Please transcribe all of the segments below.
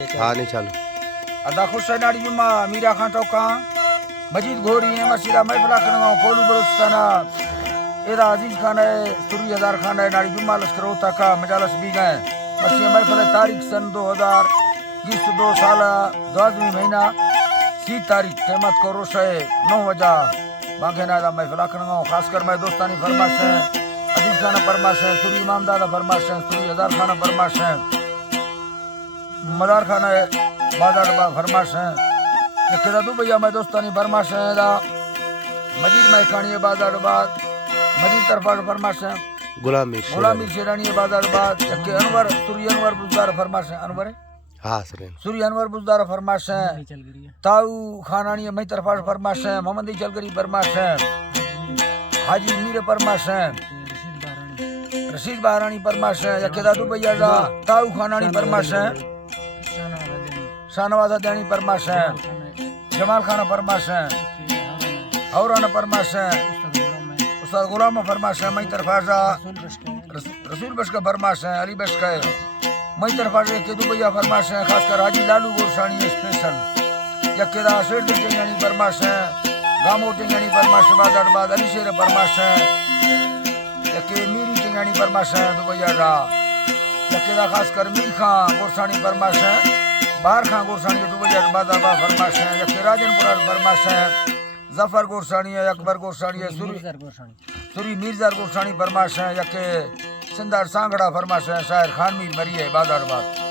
हाँ नहीं चालू अदा खुशाई नाड़ी जुम्मा मीरा खान टोका मजीद घोरी है मसीदा महफिला खनगांव कोलू बलुस्ताना एदा अजीज खान है सुरी हजार खान है नाड़ी जुम्मा लश्कर होता का मजालस भी गए मसीह महफिल तारीख सन 2020 2 साल 12वीं महीना 3 तारीख टेमत को रोश है 9 बजा बांगे नादा महफिला खनगांव खासकर मैं दोस्तानी फरमाश है अजीज खान फरमाश है सुरी इमाम दादा फरमाश है सुरी हजार खान फरमाश है मदार खान है बाजार बा फरमाश है ये दू भैया मैं दोस्तानी फरमाश है दा मजीद मैं खानी है बाजार बाद मजीद तरफा फरमाश है गुलामी शेरानी है बाजार बाद यके अनवर सूरी अनवर बुजदार फरमाश है अनवर हाँ सर सूरी अनवर बुजदार फरमाश है ताऊ खानानी है मैं तरफा फरमाश है मोहम्मद चलगरी फरमाश है हाजी मीर फरमाश है रशीद बहरानी फरमाश है यके दादू भैया दा ताऊ खानानी फरमाश है शाहनवाज अदानी फरमाश है जमाल खान फरमाश है औरान फरमाश है उस्ताद गुलाम फरमाश है मई तरफाजा रसूल बश का फरमाश है अली बश का मई तरफाजा के दुबैया फरमाश है खासकर हाजी लालू गोरसानी स्पेशल यकेदा शेर टिंगानी फरमाश है गामो टिंगानी फरमाश बाजार बाद अली शेर फरमाश है यके मीरी टिंगानी फरमाश है दुबैया रा यकेदा खासकर मीर खान गोरसानी फरमाश है बाहर खां गोरसानी दुबैया बादाबा फरमाश है यके राजनपुर फरमाश है जफर गोरसानी है अकबर गोरसानी है सुरी मीरजार गोरसानी फरमाश है यके सिंदार सांगड़ा फरमाश है शायर खान मीर मरी है बाजार बात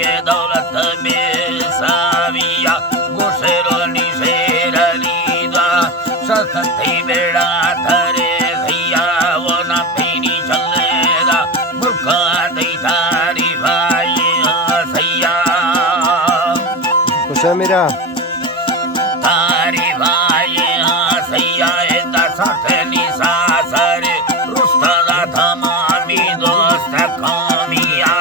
के दौलत में साविया गोशेरो निशेर लीदा सखती बेड़ा थरे भैया वो ना पीनी चलेगा मुर्खा दी थारी भाई सैया खुश है मेरा तारी भाई सैया दशरथ निशा सरे रुस्ता थमामी दोस्त खामिया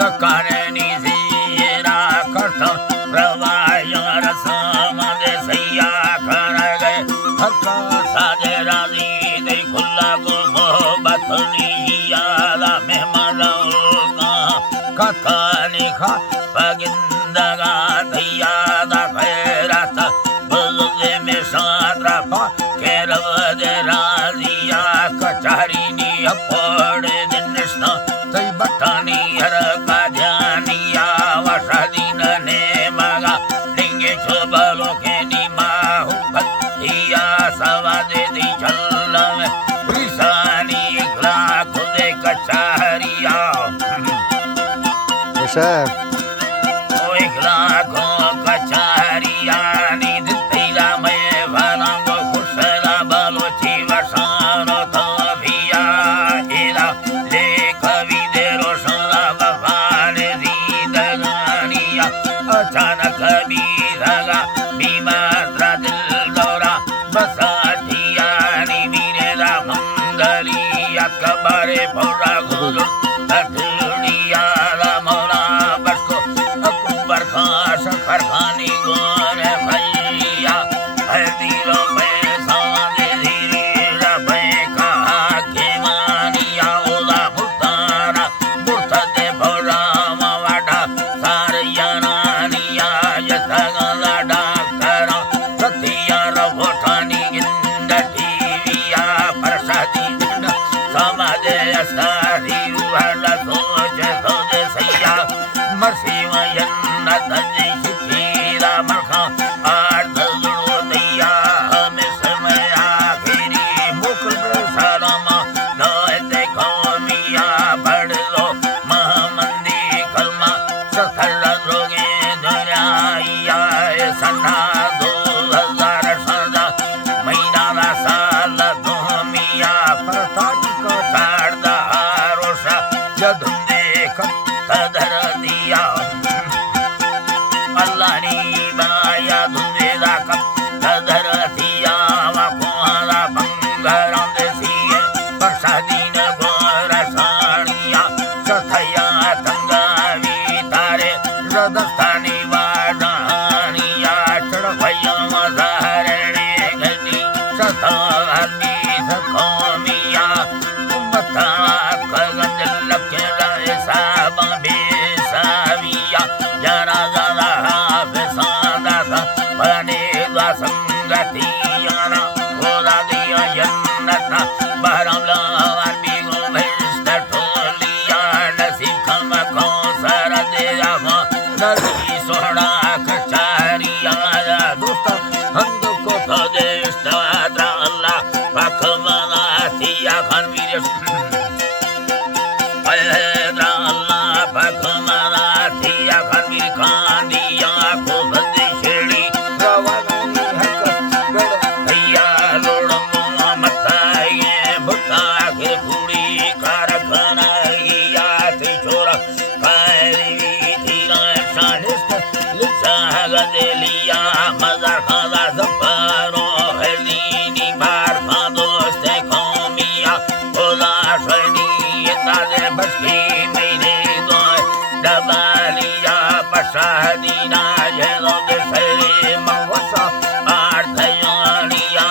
तकारणी सीरा करता प्रवाया रसम दे सैया कर गए हक्का साजे राजी दे खुला को मोहब्बत नियाला में मरौगा कथानी खा पगिंदगा दैया दा खैरत बुजुर्ग में साद्रा पा केरव दे राजिया कचारी नी अपड़े दिनस्ना तई बटानी हर का जानिया वसदीन ने मगा लिंगे चुबलो के नी माहु भक्तिया सवादे दी चल्लम रिसानी ग्ला खुदे कचारिया ओए ग्ला को कचारिया नी दिला में भलांगो खुशला बलो जीवसानो तो भिया इला ले कवि दे रोशना बवाने दी दगानिया अचानक भी लगा बीमार दिल दौरा बसाठिया नी मीरे ला मंगलिया कबारे भोरा गुरु तटड़िया ला मौला बसको अकबर खान सखर खानी गोरे भैया हल्दीरो में सादे धीरे रबे कहा के मानिया ओला मुतारा मुर्तदे भोरा मवाडा सारिया नानिया यथगला डाक्टरा सतिया रवठानी गिंद टीविया प्रसादी दिन समाजे असारी वाला सोच सोदे सैया मरसी वयन्न तजी शिकीरा मरखा आर्ध जुड़ो दैया हमें समय आखिरी मुकुल सलामा दोते कौमिया बढ़ लो महामंदी कलमा सखल रोगे दुनिया सन्ना 2000 सदा महीना ना साल दोमिया प्रताजी को ताड़दा रोशा जधुंदे कदर दिया अल्लाह नी बाया दुवेदा कदर दिया वकोला बंगरां दे सिए प्रसादीन गोरा सानिया सथया तंगावी तारे रदस्थानी वादानिया चढ़भया मजहरणे गनी सथानी सखोमिया उम्मता कगंज लके राय साबा बेसाविया जरा जरा बेसादा सा बने दा संगतियाना गोदा दिया जन्नता बहरम लावार बिगो भेस्ट ठोलिया नसीब खम को सर दे आवा नदी सोहना कचारिया दोस्त हंद को तो देस्ता अल्लाह पखमला थिया खान वीर अल्लाह पखमला थिया खान वीर खान दिया को बंदी छेड़ी रवानी हक भैया लोड़ो मताये भुता के पूरी कारखानाइया थी छोरा कायरी थीरा शानिस्त लिसा गदेलिया मजार खादा सफारो हदीनी बार खा दोस्त कौमिया ओला शनी ताजे बसकी मेरे दो डबालिया पशादीना जेलो दे सरे मवसा आर्थयानिया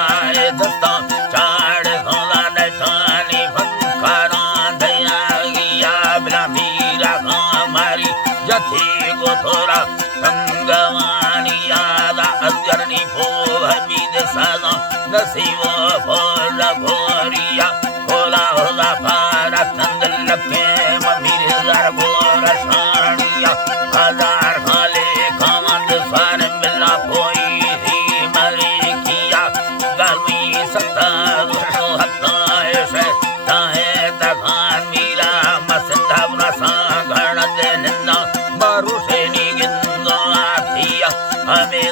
दस्ता चाड़ खोला नचानी फंकारा दयागिया बिना मीरा हमारी जथी को थोड़ा संगवानिया दा अजरनी फो हमीद सादा नसीबो फोर भोरिया होला होला पारा चंदन लखे ममीर हजार गोरा सानिया हजार खाले खामंद सार मिला पोई थी मरे किया गर्मी सत्ता दो हत्ता ऐसे ताहे तखान मीरा मसंदा बुरा सांगण दे निंदा मारू से नी गिंदो आथिया हमें